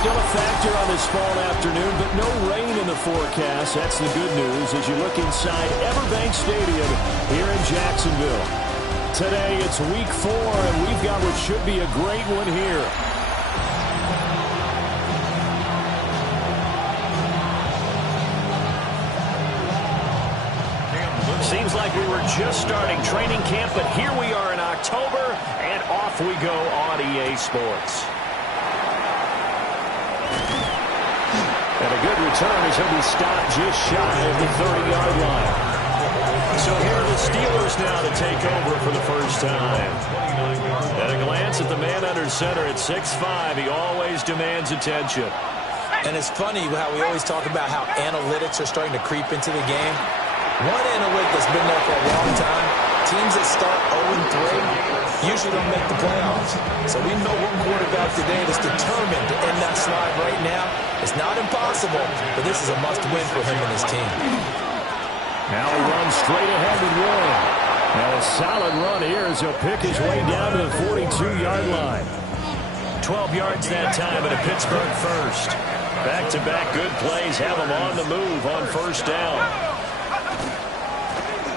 still a factor on this fall afternoon, but no rain in the forecast. That's the good news as you look inside Everbank Stadium here in Jacksonville. Today, it's week 4, and we've got what should be a great one here. Seems like we were just starting training camp, but here we are in October, and off we go on EA Sports. And a good return as he'll be stopped just shy of the 30-yard line. So here are the Steelers now to take over for the first time. At a glance at the man under center at 6'5", he always demands attention. And it's funny how we always talk about how analytics are starting to creep into the game. One analytic that's been there for a long time, teams that start 0-3 usually don't make the playoffs. So we know one quarterback today that's determined to end that slide right now. It's not impossible, but this is a must-win for him and his team. Now he runs straight ahead with Warren. And a solid run here as he'll pick his way down to the 42-yard line. 12 yards that time at a Pittsburgh first. Back-to-back good plays have him on the move on first down.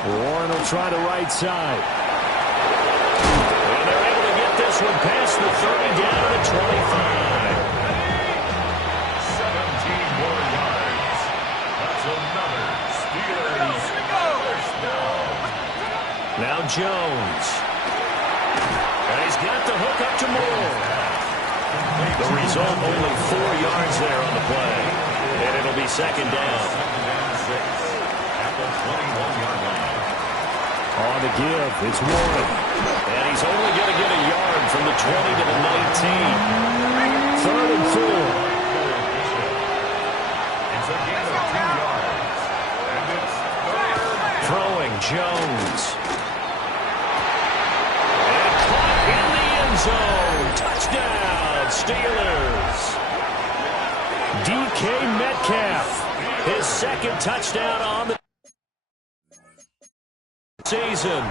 Warren will try the right side. And they're able to get this one past the 30 down to the 25. 17 more yards. That's another Steelers first down. Now Jones. And he's got the hook up to Moore. The result, only 4 yards there on the play. And it'll be second down. At the 21-yard line. On the give, it's Warren. And he's only going to get a yard from the 20 to the 19. 3rd and 4. It's a gain of 2 yards. And it's Throwing Jones. And caught in the end zone. Touchdown, Steelers. DK Metcalf, his second touchdown on the season.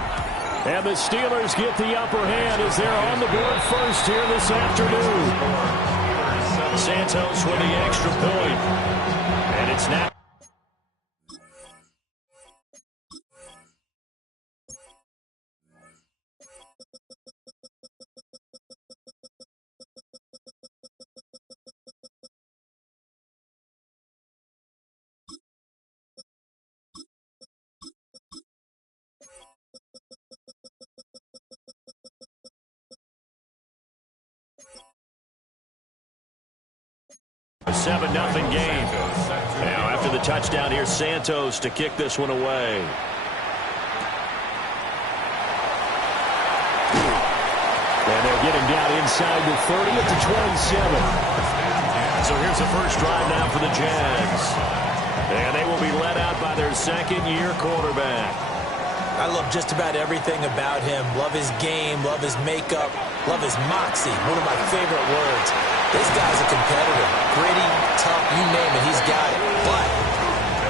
And the Steelers get the upper hand as they're on the board first here this afternoon. Santos with the extra point. And it's now. A 7-0 game. Now after the touchdown, here's Santos to kick this one away. And they'll get him down inside the 30 at the 27. So here's the first drive now for the Jags. And they will be led out by their second-year quarterback. I love just about everything about him. Love his game, love his makeup, love his moxie. One of my favorite words. This guy's a competitor. Gritty, tough, you name it, he's got it. But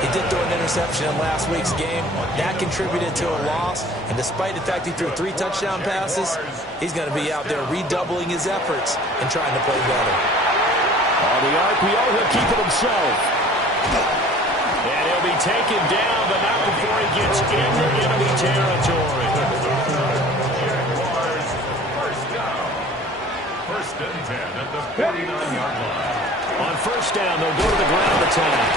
he did throw an interception in last week's game. That contributed to a loss. And despite the fact he threw 3 touchdown passes, he's going to be out there redoubling his efforts and trying to play better. On the RPO, he'll keep it himself. And he'll be taken down, but not before he gets into enemy territory. first down. 1st and 10 at the 49-yard line. On first down, they'll go to the ground attack.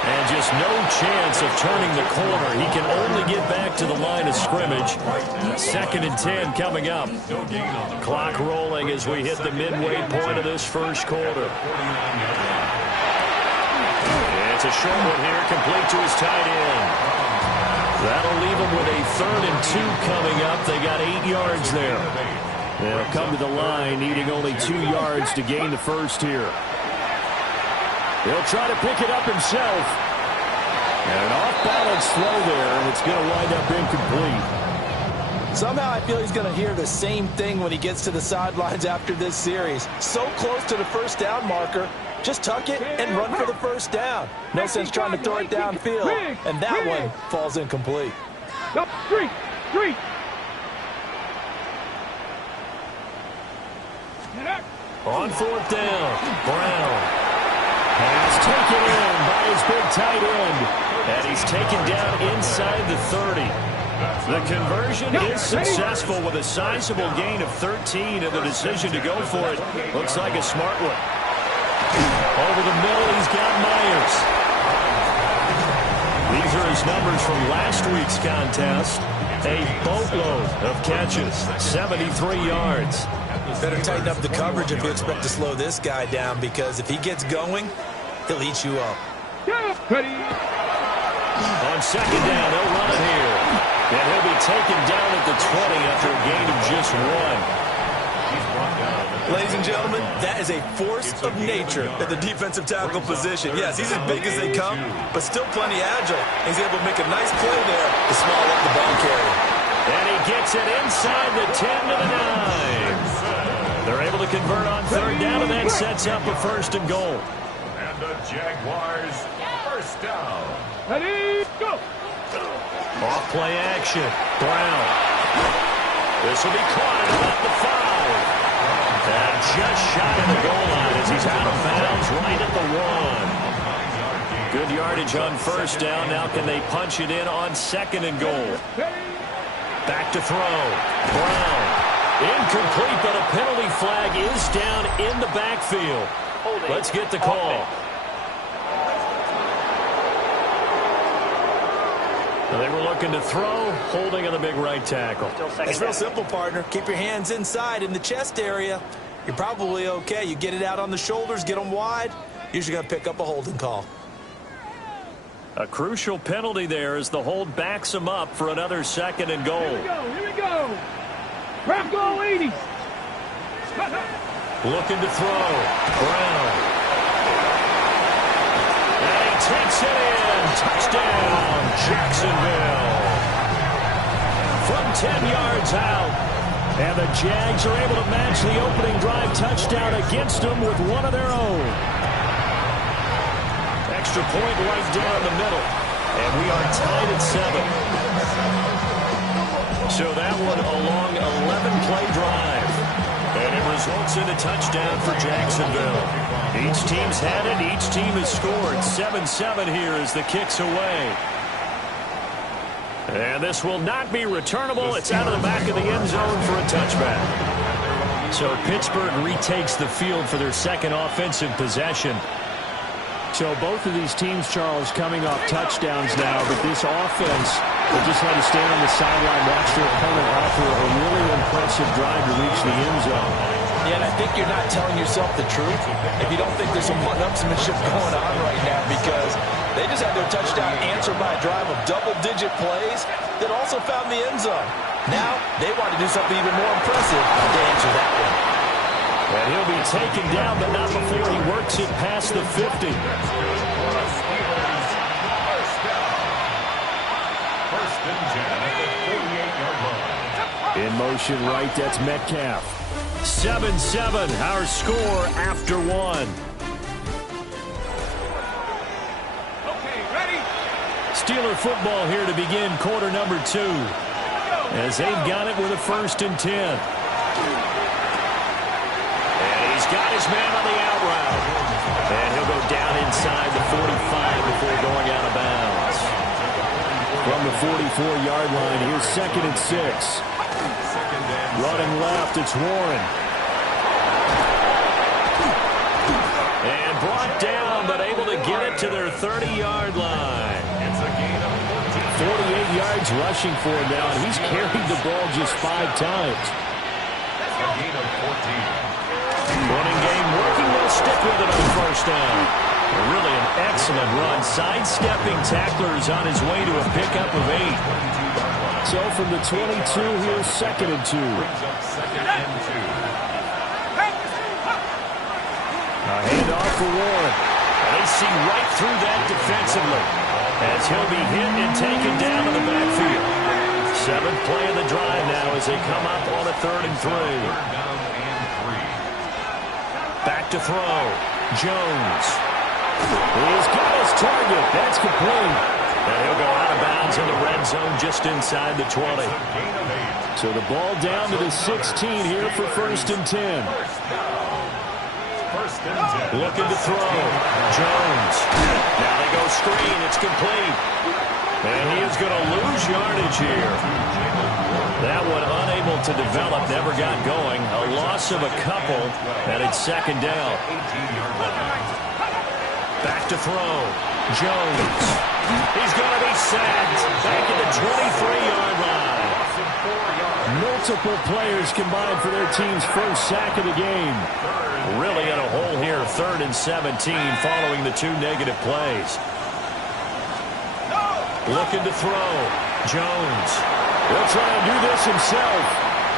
And just no chance of turning the corner. He can only get back to the line of scrimmage. 2nd and 10 coming up. Clock rolling as we hit the midway point of this first quarter. It's a short one here, complete to his tight end. That'll leave him with a 3rd and 2 coming up. They got 8 yards there. They'll come to the line, needing only 2 yards to gain the first here. He'll try to pick it up himself. And an off-balance throw there, and it's going to wind up incomplete. Somehow I feel he's going to hear the same thing when he gets to the sidelines after this series. So close to the first down marker. Just tuck it and run for the first down. No sense trying to throw it downfield. And that one falls incomplete. Three. On 4th down, Brown. taken in by his big tight end. And he's taken down inside the 30. The conversion is successful with a sizable gain of 13, and the decision to go for it looks like a smart one. Over the middle, he's got Myers. These are his numbers from last week's contest. A boatload of catches, 73 yards. Better tighten up the coverage if you expect to slow this guy down, because if he gets going, he'll eat you up. On second down, they'll run it here. And he'll be taken down at the 20 after a gain of just 1. Ladies and gentlemen, that is a force of nature at the defensive tackle position. Yes, he's as big as they come, but still plenty agile. He's able to make a nice play there to small up the ball carrier. And he gets it inside the 10 to the 9. They're able to convert on third down, and that sets up a first and goal. And the Jaguars first down. Ready, go! Off play action. Brown. This will be caught at about the 5. And just shy of the goal line as he's out of bounds right at the 1. Good yardage on first down. Now can they punch it in on second and goal? Back to throw. Brown. Incomplete, but a penalty flag is down in the backfield. Let's get the call. They were looking to throw, holding on the big right tackle. It's real simple, partner. Keep your hands inside in the chest area. You're probably okay. You get it out on the shoulders, get them wide. Usually going to pick up a holding call. A crucial penalty there as the hold backs him up for another second and goal. Here we go. Grab goal 80. Looking to throw. Brown. And he takes it in. Touchdown, Jacksonville. From 10 yards out. And the Jags are able to match the opening drive touchdown against them with one of their own. Extra point right down the middle. And we are tied at 7. So that one a long 11-play drive. And it results in a touchdown for Jacksonville. Each team's had it. Each team has scored. 7-7 here as the kick's away. And this will not be returnable. It's out of the back of the end zone for a touchback. So Pittsburgh retakes the field for their second offensive possession. So both of these teams, Charles, coming off touchdowns now, but this offense will just let to stand on the sideline, watch their opponent offer a really impressive drive to reach the end zone. Yeah, and I think you're not telling yourself the truth if you don't think there's some one-upsmanship going on right now, because they just had their touchdown answered by a drive of double-digit plays that also found the end zone. Now they want to do something even more impressive to answer that one. And he'll be taken down, but not before he works it past the 50. First and 10 at the 48-yard line. In motion right, that's Metcalf. 7-7, our score after 1. Okay, ready? Steeler football here to begin quarter number 2. As they've got it with a first and 10. And he's got his man on the out route. And he'll go down inside the 45 before going out of bounds. From the 44-yard line, here's second and 6. Running left, it's Warren. And brought down, but able to get it to their 30-yard line. It's a gain of 48 yards rushing for him now, and he's carried the ball just 5 times. a gain of 14. Running game working, they'll stick with it on first down. Really an excellent run, sidestepping tacklers on his way to a pickup of 8. So from the 22, here's second and 2. Brings up second and 2. A handoff for Warren. They see right through that defensively as he'll be hit and taken down in the backfield. 7th play of the drive now as they come up on a 3rd and 3. Down and 3. Back to throw. Jones. He's got his target. That's complete. And he'll go out of bounds in the red zone just inside the 20. Gain of 8. So the ball down to the 16 here for first and 10. First and 10. Looking to throw. Jones. Now they go screen. It's complete. And he is going to lose yardage here. That one unable to develop, never got going. A loss of a couple, and it's second down. Back to throw. Jones. He's going to be sacked. Back at the 23-yard line. Multiple players combined for their team's first sack of the game. Really in a hole here, 3rd and 17 following the 2 negative plays. Looking to throw. Jones. He'll try and do this himself.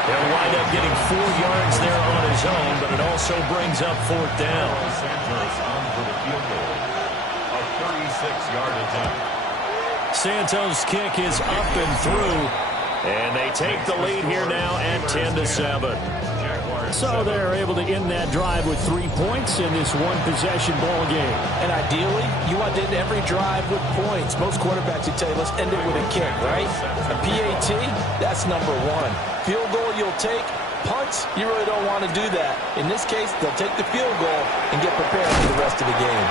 He'll wind up getting 4 yards there on his own, but it also brings up 4th down. Santos on for the field goal. A 36-yard attempt. Santos' kick is up and through, and they take the lead here now at 10-7. So they're able to end that drive with 3 points in this one-possession ball game. And ideally, you want to end every drive with points. Most quarterbacks would tell you, let's end it with a kick, right? A PAT, that's number 1. Field goal you'll take. Punts, you really don't want to do that. In this case, they'll take the field goal and get prepared for the rest of the game.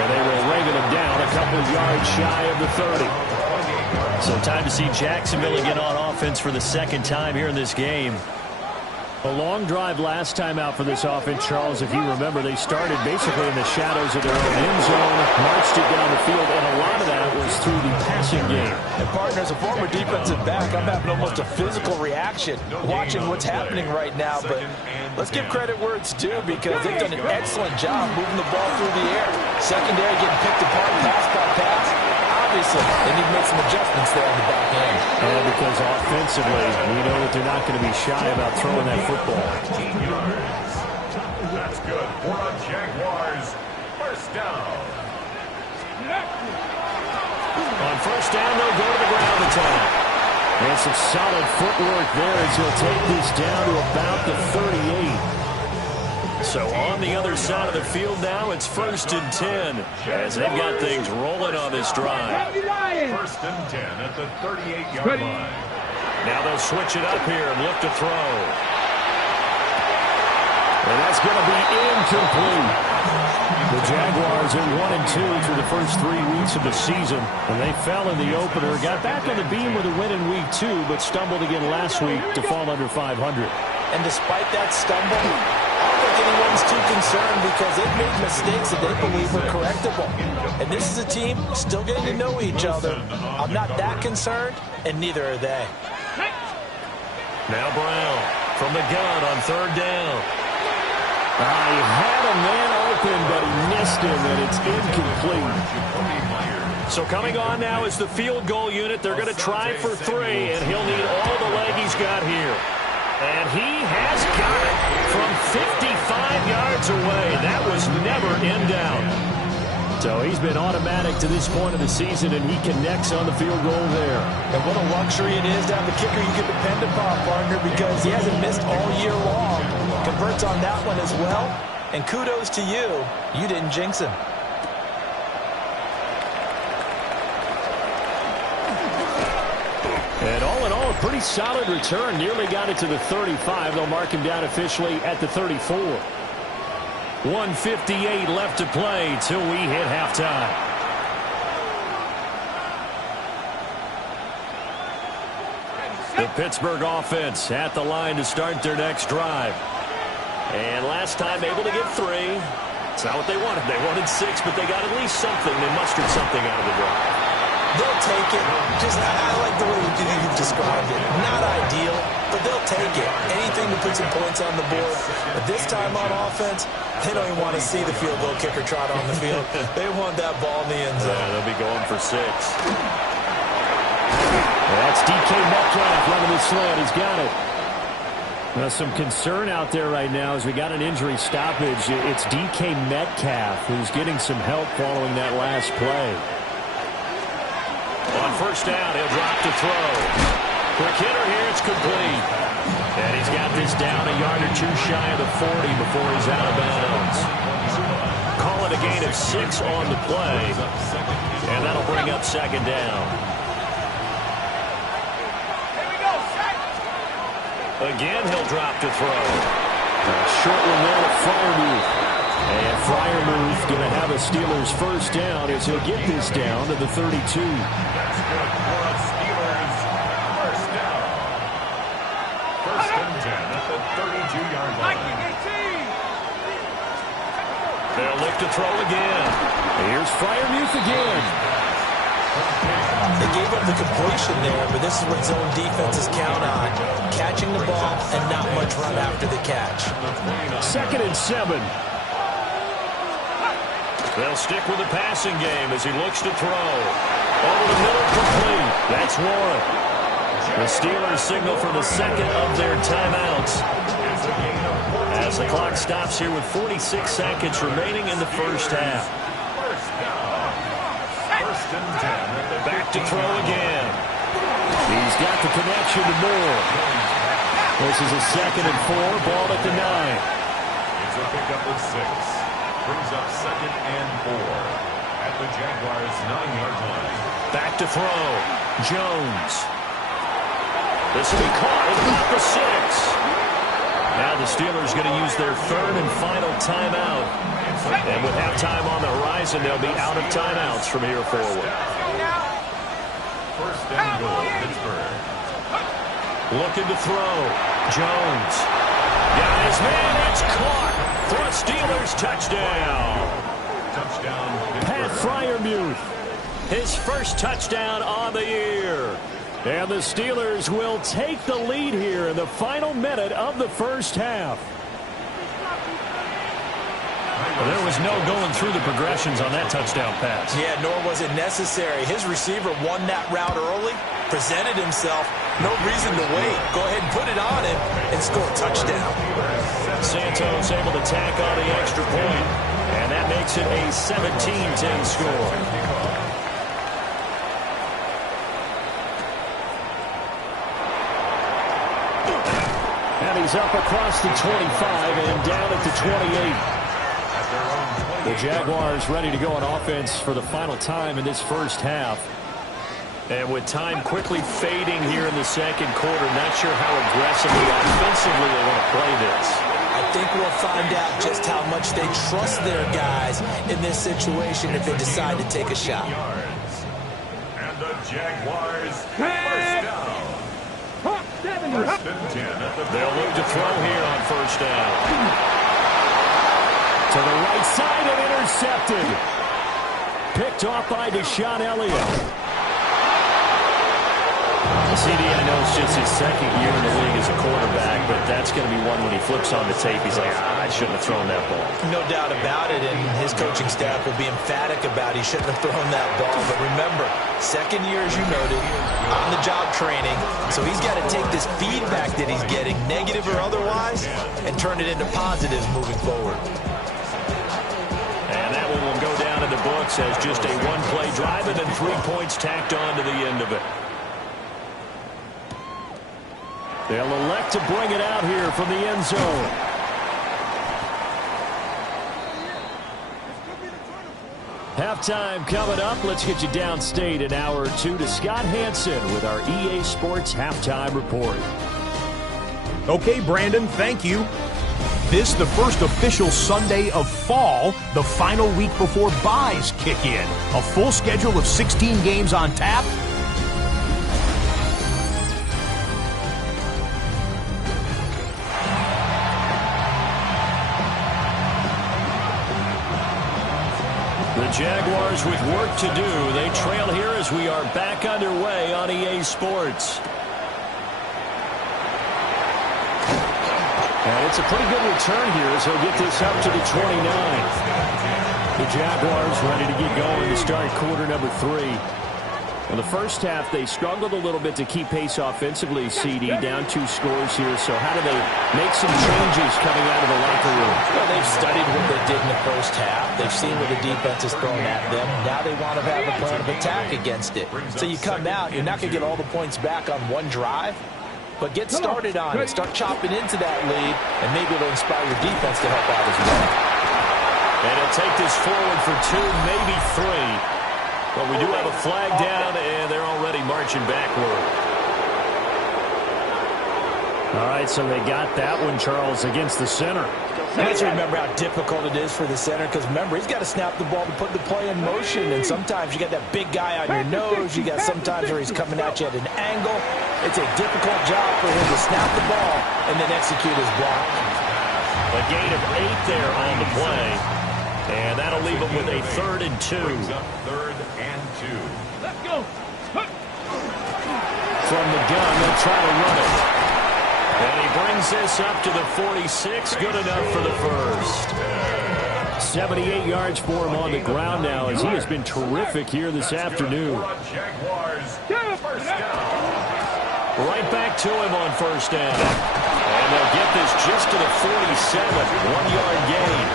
And they will wrangle them down a couple of yards shy of the 30. So time to see Jacksonville get on offense for the second time here in this game. A long drive last time out for this offense, Charles. If you remember, they started basically in the shadows of their own end zone, marched it down the field, and a lot of that was through the passing game. And, partner, as a former defensive back, I'm having almost a physical reaction watching what's happening right now. But let's give credit where it's due, because they've done an excellent job moving the ball through the air. Secondary getting picked apart pass by pass. Obviously, they need to make some adjustments there on the back end. And because offensively, we know that they're not going to be shy about throwing that football. 15 yards. That's good for a Jaguars. First down. On first down, they'll go to the ground attack. And some solid footwork there as he'll take this down to about the 38. So on the other side of the field now, it's 1st and 10 as they've got things rolling on this drive. First and 10 at the 38-yard line. Now they'll switch it up here and look to throw. And that's going to be incomplete. The Jaguars are 1-2 through the first 3 weeks of the season, and they fell in the opener. Got back on the beam with a win in week 2, but stumbled again last week to fall under 500. And despite that stumble, I don't think anyone's too concerned, because they've made mistakes that they believe are correctable. And this is a team still getting to know each other. I'm not that concerned, and neither are they. Now Brown from the gun on 3rd down. He had a man open, but he missed him, and it's incomplete. So coming on now is the field goal unit. They're going to try for 3, and he'll need all the leg he's got here. And he has got it from 55 yards away. That was never in doubt. So he's been automatic to this point of the season, and he connects on the field goal there. And what a luxury it is to have a kicker you can depend upon, partner, because he hasn't missed all year long. Converts on that one as well. And kudos to you. You didn't jinx him. And all in all, a pretty solid return. Nearly got it to the 35. They'll mark him down officially at the 34. 1:58 left to play till we hit halftime. The Pittsburgh offense at the line to start their next drive. And last time able to get 3. It's not what they wanted. They wanted 6, but they got at least something. They mustered something out of the drive. They'll take it. I like the way you've described it. Not ideal, but they'll take it. Anything to put some points on the board. But this time on offense, they don't even want to see the field goal kicker trot on the field. They want that ball in the end zone. Yeah, they'll be going for 6. That's DK Metcalf running the slant. He's got it. Now, some concern out there right now as we got an injury stoppage. It's DK Metcalf who's getting some help following that last play. On first down, he'll drop to throw. Quick hitter here, it's complete. And he's got this down a yard or 2 shy of the 40 before he's out of bounds. Call it a gain of 6 on the play. And that'll bring up second down. Again, he'll drop to throw. Short one there to Freiermuth. And Freiermuth going to have a Steelers first down as he'll get this down to the 32. That's good for a Steelers first down. First and 10 at the 32-yard line. They'll look to throw again. Here's Freiermuth again. They gave up the completion there, but this is what zone defenses count on. Catching the ball and not much run after the catch. 2nd and 7. They'll stick with the passing game as he looks to throw. Over the middle, complete. That's Warren. The Steelers signal for the second of their timeouts as the clock stops here with 46 seconds remaining in the first half. First and 10. Back to throw again. He's got the connection to Moore. This is a 2nd and 4, ball at the 9. It's a pickup of 6. Brings up 2nd and 4 at the Jaguars' 9-yard line. Back to throw. Jones. This will be caught at about the 6. Now the Steelers going to use their 3rd and final timeout. And with halftime on the horizon, they'll be out of timeouts from here forward. First and goal, Pittsburgh. Looking to throw. Jones. Got his man. It's caught. For a Steelers touchdown. Touchdown, Pat Pittsburgh. Freiermuth. His first touchdown on the year. And the Steelers will take the lead here in the final minute of the first half. There was no going through the progressions on that touchdown pass. Yeah, nor was it necessary. His receiver won that route early, presented himself. No reason to wait. Go ahead and put it on him and score a touchdown. Santos able to tack on the extra point, and that makes it a 17-10 score. And he's up across the 25 and down at the 28. The Jaguars ready to go on offense for the final time in this first half. And with time quickly fading here in the second quarter, not sure how aggressively offensively they want to play this. I think we'll find out just how much they trust their guys in this situation if they decide to take a shot. And the Jaguars first down. First and 10 at the They'll look to throw here on first down. To the right side and intercepted. Picked off by Deshaun Elliott. CD, I know it's just his second year in the league as a quarterback, but that's going to be one when he flips on the tape, he's like, I shouldn't have thrown that ball. No doubt about it, and his coaching staff will be emphatic about he shouldn't have thrown that ball. But remember, second year, as you noted, on-the-job training, so he's got to take this feedback that he's getting, negative or otherwise, and turn it into positives moving forward. And that one will go down in the books as just a one-play drive and then 3 points tacked on to the end of it. They'll elect to bring it out here from the end zone. Halftime coming up. Let's get you downstate an hour or two to Scott Hansen with our EA Sports Halftime Report. Okay, Brandon, thank you. This the first official Sunday of fall, the final week before byes kick in. A full schedule of 16 games on tap. The Jaguars with work to do. They trail here as we are back underway on EA Sports. And it's a pretty good return here as he'll get this up to the 29. The Jaguars ready to get going to start quarter number 3. In the first half, they struggled a little bit to keep pace offensively, CD, down 2 scores here. So how do they make some changes coming out of the locker room? Well, they've studied what they did in the first half. They've seen what the defense is throwing at them. Now they want to have a plan of attack against it. So you come out, you're not going to get all the points back on one drive, but get started on it. Start chopping into that lead, and maybe it'll inspire your defense to help out as well. And he'll take this forward for 2, maybe 3. But we do have a flag down, and they're already marching backward. All right, so they got that one, Charles, against the center. You have to remember how difficult it is for the center because, remember, he's got to snap the ball to put the play in motion, and sometimes you got that big guy on your nose. You got sometimes where he's coming at you at an angle. It's a difficult job for him to snap the ball and then execute his block. A gain of 8 there on the play, and that'll leave him with a 3rd and 2. Third and 2. Let's go. From the gun, they'll try to run it. And he brings this up to the 46. Good enough for the first. 78 yards for him on the ground now as he has been terrific here this afternoon. Right back to him on first down. And they'll get this just to the 47. 1-yard gain.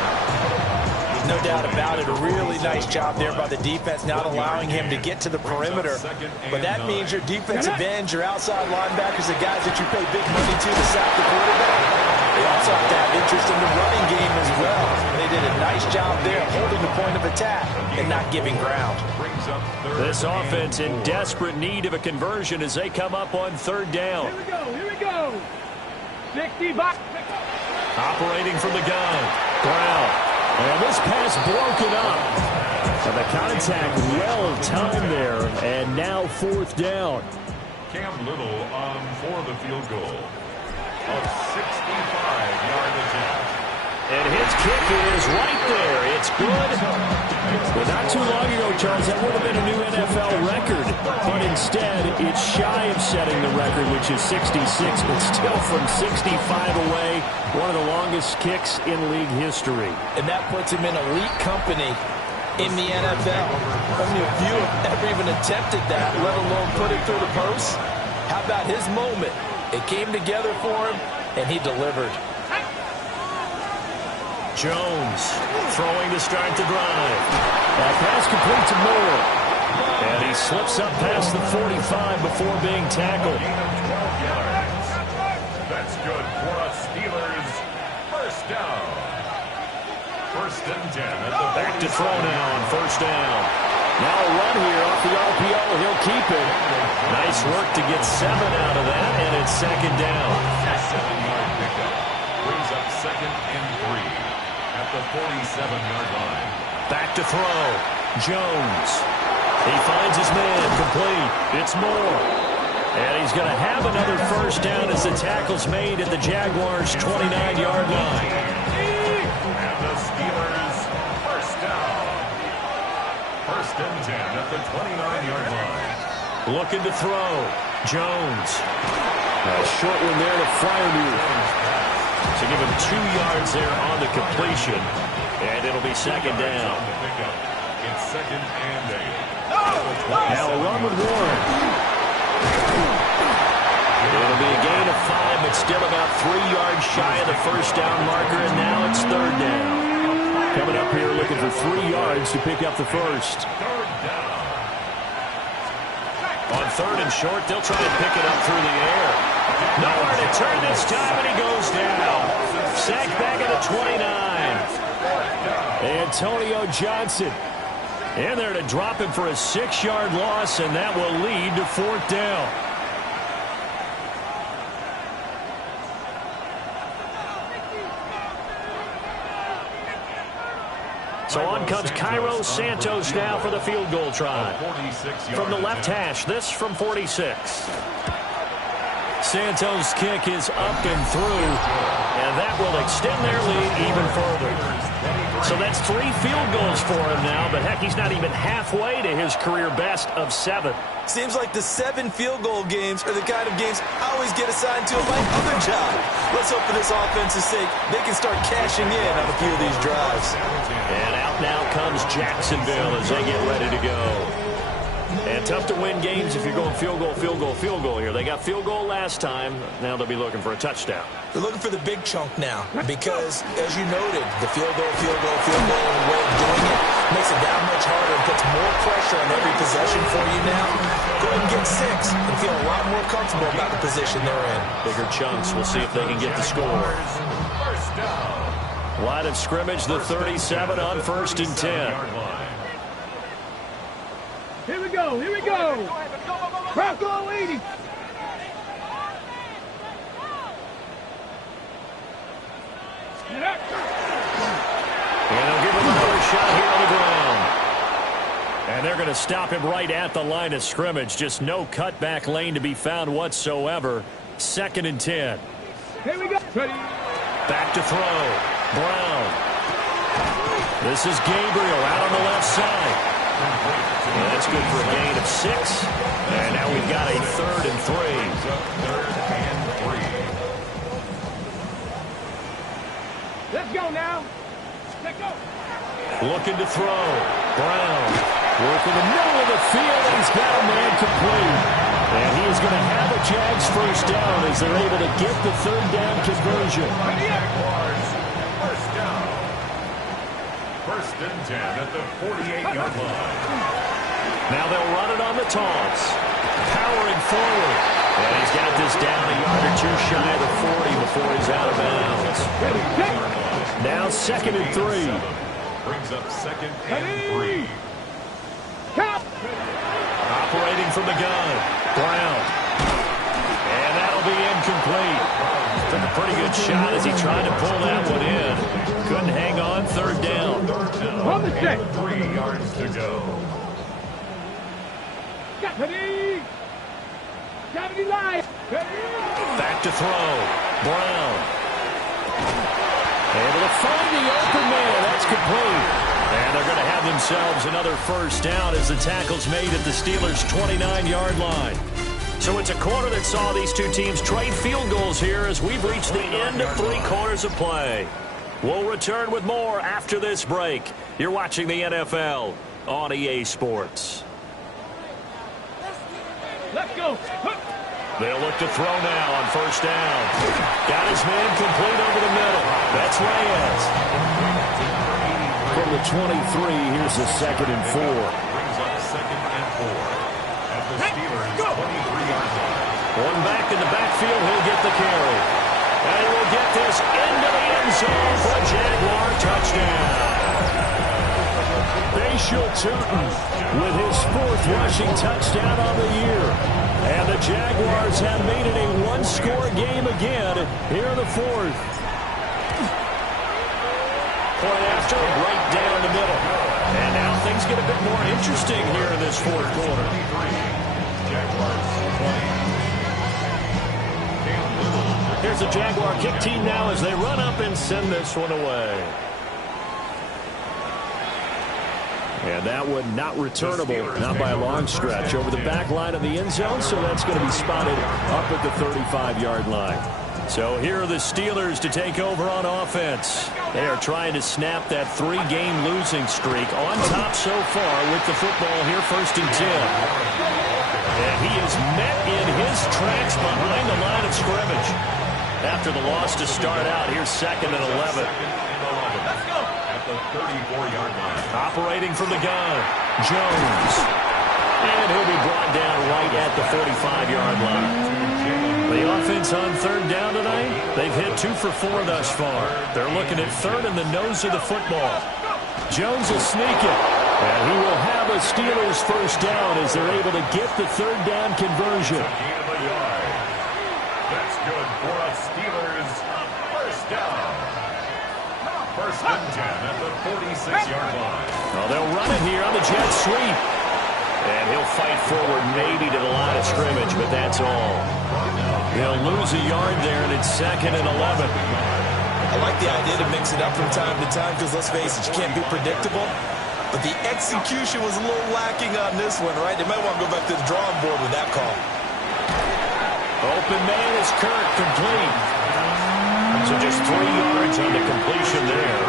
No doubt about it. A really nice job there by the defense, not allowing him to get to the perimeter. But that means your defensive ends, your outside linebackers, the guys that you pay big money to sack the quarterback, they also have to have interest in the running game as well. They did a nice job there holding the point of attack and not giving ground. This offense in desperate need of a conversion as they come up on 3rd down. Here we go. 60 back. Operating from the gun. Brown. And this pass broken up. And the contact well timed there. And now 4th down. Cam Little on for the field goal. A 65-yard attempt. And his kick is right there. It's good. Well, not too long ago, Charles, that would have been a new NFL record. But instead, it's shy of setting the record, which is 66, but still from 65 away, one of the longest kicks in league history. And that puts him in elite company in the NFL. Only a few have ever even attempted that, let alone put it through the post. How about his moment? It came together for him, and he delivered. Jones throwing to start the drive. That pass complete to Moore. And he slips up past the 45 before being tackled. That's good for a Steelers first down. 1st and 10 at the back to throw now on 1st down. Now a run here off the RPO. He'll keep it. Nice work to get 7 out of that, and it's 2nd down. 7-yard pickup brings up 2nd and 3 at the 47-yard line. Back to throw. Jones. He finds his man. Complete. It's Moore. And he's going to have another 1st down as the tackle's made at the Jaguars' 29-yard line. And the Steelers first down. 1st and 10 at the 29-yard line. Looking to throw. Jones. A short one there to Freiermuth. To give him 2 yards there on the completion. And it'll be 2nd down. It's 2nd and 8. Now a run with Warren. It'll be a gain of 5, but still about 3 yards shy of the 1st down marker, and now it's 3rd down. Coming up here looking for 3 yards to pick up the 1st. On 3rd and short, they'll try to pick it up through the air. Nowhere to turn this time, and he goes down. Sacked back at the 29. Antonio Johnson in there to drop him for a 6-yard loss, and that will lead to 4th down. So on comes Cairo Santos now for the field goal try. From the left hash, this from 46. Santos' kick is up and through, and that will extend their lead even further. So that's 3 field goals for him now, but heck, he's not even halfway to his career best of 7. Seems like the 7 field goal games are the kind of games I always get assigned to in my other job. Let's hope for this offense's sake they can start cashing in on a few of these drives. And out now comes Jacksonville as they get ready to go. And tough to win games if you're going field goal, field goal, field goal here. They got field goal last time. Now they'll be looking for a touchdown. They're looking for the big chunk now because, as you noted, the field goal, field goal, field goal, and the way of doing it makes it that much harder and puts more pressure on every possession for you now. Go ahead and get 6 and feel a lot more comfortable about the position they're in. Bigger chunks. We'll see if they can get the score. Line of scrimmage, the 37 on 1st and 10. Here we go. Here we go. Bronco 80. And they'll give him another shot here on the ground. And they're going to stop him right at the line of scrimmage. Just no cutback lane to be found whatsoever. 2nd and 10. Here we go. Ready. Back to throw. Brown. This is Gabriel out on the left side. And that's good for a gain of 6. And now we've got a 3rd and 3. Let's go now. Let's go. Looking to throw. Brown. Work in the middle of the field. And he's got a man complete. And he is going to have a Jags first down as they're able to get the 3rd down conversion. First down. 1st and 10 at the 48-yard line. Now they'll run it on the toss. Powering forward. And he's got this down a yard or 2 shy of the 40 before he's out of bounds. Now 2nd and 3. Brings up 2nd and 3. Operating from the gun. Brown. And that'll be incomplete. Took a pretty good shot as he tried to pull that one in. Couldn't hang on. 3rd down. On the check. 3 yards to go. Ready. Gravity line. Back to throw. Brown. Able to find the open man. That's complete. And they're going to have themselves another first down as the tackle's made at the Steelers' 29-yard line. So it's a quarter that saw these two teams trade field goals here as we've reached the end of 3 quarters of play. We'll return with more after this break. You're watching the NFL on EA Sports. Let's go. They'll look to throw now on first down. Got his man complete over the middle. That's Reyes. From the 23, here's the 2nd and 4. Brings up 2nd and 4 at the Steelers' 23-yard line. One back in the backfield, he'll get the carry. And he will get this into the end zone for a Jaguar touchdown. Bashal Tutin with his 4th rushing touchdown on the year. And the Jaguars have made it a 1-score game again here in the 4th. Point after, right down the middle. And now things get a bit more interesting here in this 4th quarter. Here's the Jaguar kick team now as they run up and send this one away. And that one not returnable, not by a long stretch, over the back line of the end zone, so that's going to be spotted up at the 35-yard line. So here are the Steelers to take over on offense. They are trying to snap that 3-game losing streak on top so far with the football here, 1st and 10. And he is met in his tracks behind the line of scrimmage. After the loss to start out, here's 2nd and 11. At the 34-yard line. Operating from the gun, Jones. And he'll be brought down right at the 45-yard line. The offense on 3rd down tonight, they've hit 2 for 4 thus far. They're looking at 3rd in the nose of the football. Jones will sneak it. And he will have a Steelers first down as they're able to get the 3rd down conversion. That's good for a Steelers first down. 1st and 10 at the 46-yard line. Well, they'll run it here on the jet sweep. And he'll fight forward maybe to the line of scrimmage, but that's all. They'll lose a yard there, and it's 2nd and 11. I like the idea to mix it up from time to time because, let's face it, you can't be predictable. But the execution was a little lacking on this one, right? They might want to go back to the drawing board with that call. Open man is Kirk, complete. So just 3 yards on the completion there.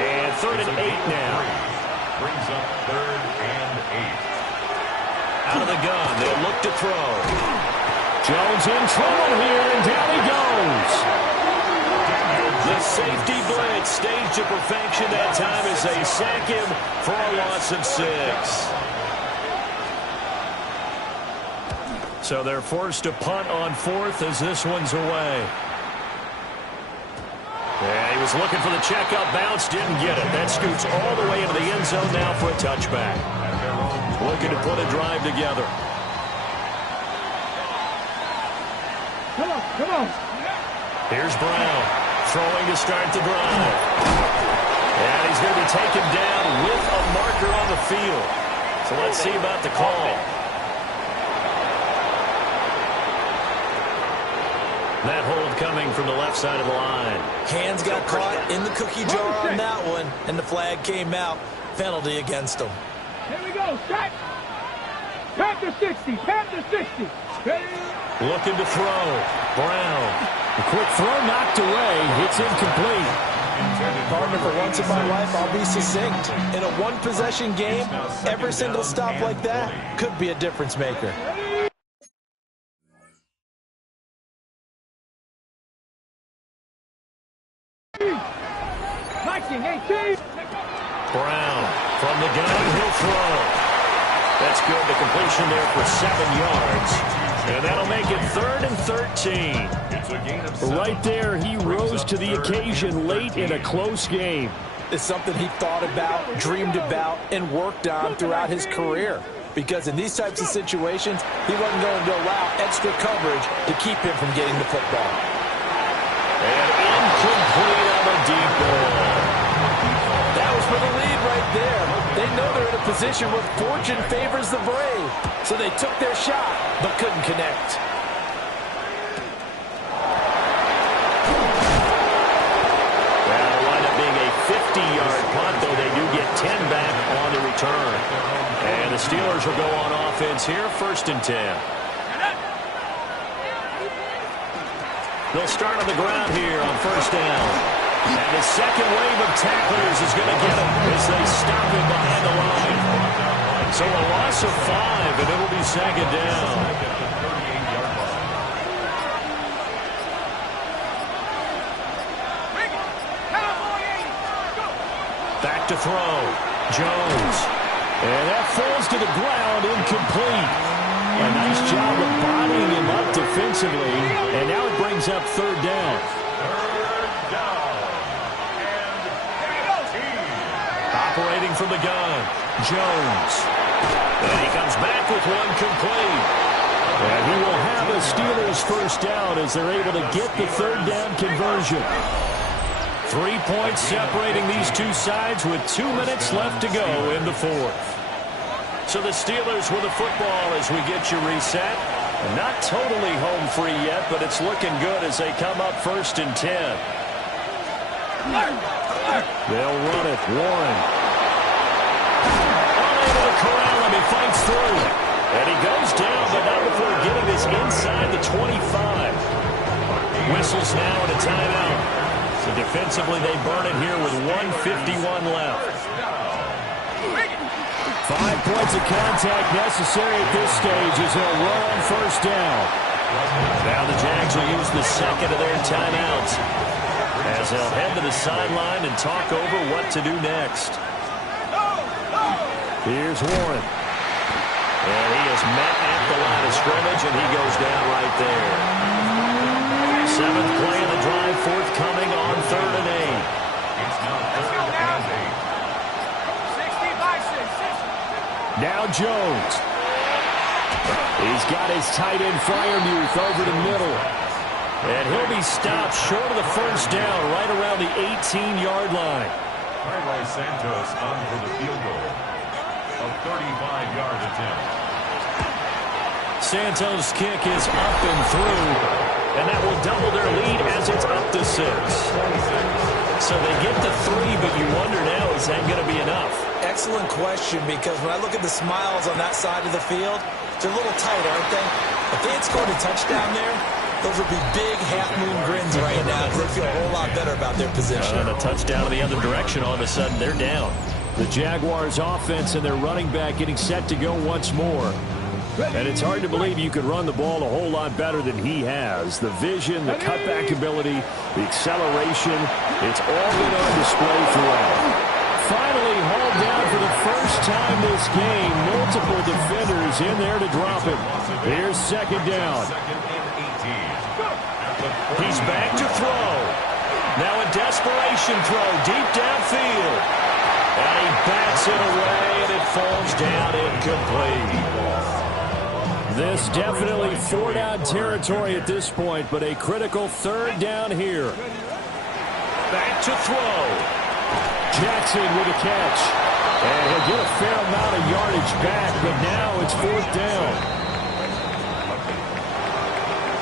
And 3rd and 8 now. Brings up 3rd and 8. Out of the gun, they'll look to throw. Jones in trouble here, and down he goes. The safety blitz staged to perfection that time as they sack him for a loss of 6. So they're forced to punt on 4th as this one's away. Yeah, he was looking for the checkup bounce, didn't get it. That scoots all the way into the end zone now for a touchback. Looking to put a drive together. Come on, come on. Here's Brown. throwing to start the drive. And he's going to be taken down with a marker on the field. So let's see about the call. That hold coming from the left side of the line. Hands got caught in the cookie jar on that one, and the flag came out. Penalty against him. Here we go, set. Panther 60, Panther 60. Ready? Looking to throw. Brown. A quick throw knocked away. It's incomplete. Partner, for once in my life, I'll be succinct. In a one-possession game, every single stop like that could be a difference maker. 19-18. Brown from the gun, he'll throw. That's good. The completion there for 7 yards. And that'll make it 3rd and 13. Right there, he rose to the occasion late in a close game. It's something he thought about, dreamed about, and worked on throughout his career. Because in these types of situations, he wasn't going to allow extra coverage to keep him from getting the football. And incomplete on the deep ball. That was for the lead right there. They know they're in a position where fortune favors the brave. So they took their shot, but couldn't connect. Well, it'll wind up being a 50-yard punt, though they do get 10 back on the return. And the Steelers will go on offense here, 1st and 10. They'll start on the ground here on 1st down. And the second wave of tacklers is going to get him as they stop him behind the line. So a loss of 5, and it'll be 2nd down. Back to throw. Jones. And that falls to the ground, incomplete. A nice job of bodying him up defensively. And now it brings up 3rd down. Operating from the gun, Jones. And he comes back with one complete. And he will have a Steelers 1st down as they're able to get the 3rd down conversion. 3 points separating these two sides with 2 minutes left to go in the 4th. So the Steelers with the football as we get you reset. Not totally home free yet, but it's looking good as they come up 1st and 10. They'll run it. Warren. Unable to corral him. He fights through. And he goes down, but not before getting this inside the 25. Whistles now and a timeout. So defensively, they burn it here with 1:51 left. 5 points of contact necessary at this stage as they'll run on 1st down. Now the Jags will use the second of their timeouts as they'll head to the sideline and talk over what to do next. Here's Warren. And he is met at the line of scrimmage, and he goes down right there. 7th play of the drive, forthcoming on 3rd and 8. It's now 3rd and 8. 65-6. Now Jones. He's got his tight end Freiermuth over the middle. And he'll be stopped short of the 1st down, right around the 18-yard line. Carlos Santos on for the field goal. A 35-yard attempt. Santos' kick is up and through, and that will double their lead as it's up to 6. So they get to 3, but you wonder now, is that going to be enough? Excellent question, because when I look at the smiles on that side of the field, they're a little tight, aren't they? If they had scored a touchdown there, those would be big half-moon grins right now because they feel a whole lot better about their position. And a touchdown in the other direction, all of a sudden they're down. The Jaguars offense and their running back getting set to go once more. And it's hard to believe you could run the ball a whole lot better than he has. The vision, the cutback ability, the acceleration, it's all been on display throughout. Finally hauled down for the first time this game. Multiple defenders in there to drop him. Here's 2nd down. He's back to throw. Now a desperation throw deep downfield. And he bats it away, and it falls down incomplete. This definitely 4-down territory at this point, but a critical 3rd down here. back to throw. Jackson with a catch. And he'll get a fair amount of yardage back, but now it's 4th down.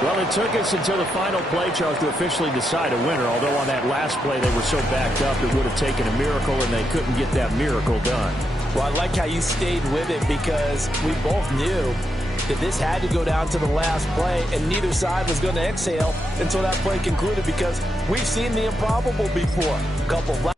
Well, it took us until the final play, Charles, to officially decide a winner, although on that last play they were so backed up it would have taken a miracle, and they couldn't get that miracle done. Well, I like how you stayed with it because we both knew that this had to go down to the last play, and neither side was going to exhale until that play concluded because we've seen the improbable before. A couple of